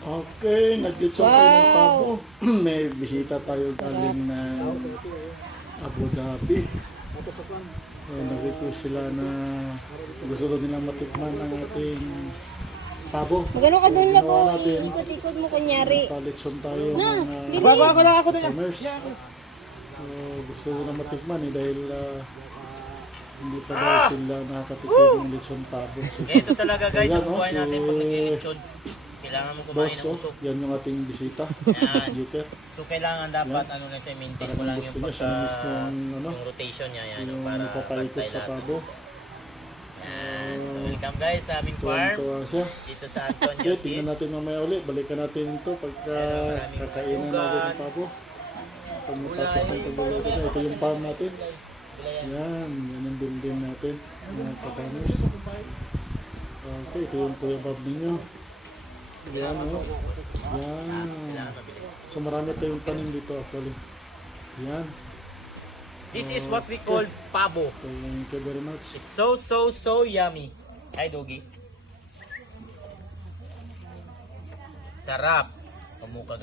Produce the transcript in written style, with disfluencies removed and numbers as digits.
Okay, nag-gitsa tayo ng pabo. May bisita tayo galing ng Abu Dhabi. Nag-request sila na gusto daw nilang matikman ang ating pabo. Magano ka doon na po, Ginawa natin. ikot-ikot mo kunyari. Palitson tayo ng Bago lang ako din. commerce. Gusto nila matikman dahil hindi pa daw sila nakakatikim ng lechon pabo. So, Ito talaga guys, ayan, ang buhay natin pag naglilitsyon. Kailangan mo kumain ng boss, usok. yan yung ating bisita. Yan. Jeter. So kailangan dapat ano na siya, maintain mo lang Gusto yung niya siya na mismo yung rotation niya yan yung para papaikot pantay sa lahat. pabo. Yan. So, welcome guys sa aming farm Tuwa siya. dito sa Antonio Okay, Seeds. tingnan natin mamaya ulit. Balikan natin ito pagka Maraming kakainan natin ng pabo. Pag matapos ng pagluluto na, ito yung farm natin. Yan, yan yung building natin. Mga kabaners. Okay, ito yung Kuya Bob ninyo. Yan, o. Yan. So marami tayong tanim dito actually. Yan. This is what we call pabo. Thank you very much. It's so yummy. Hi Doggy. Sarap. Pamukagat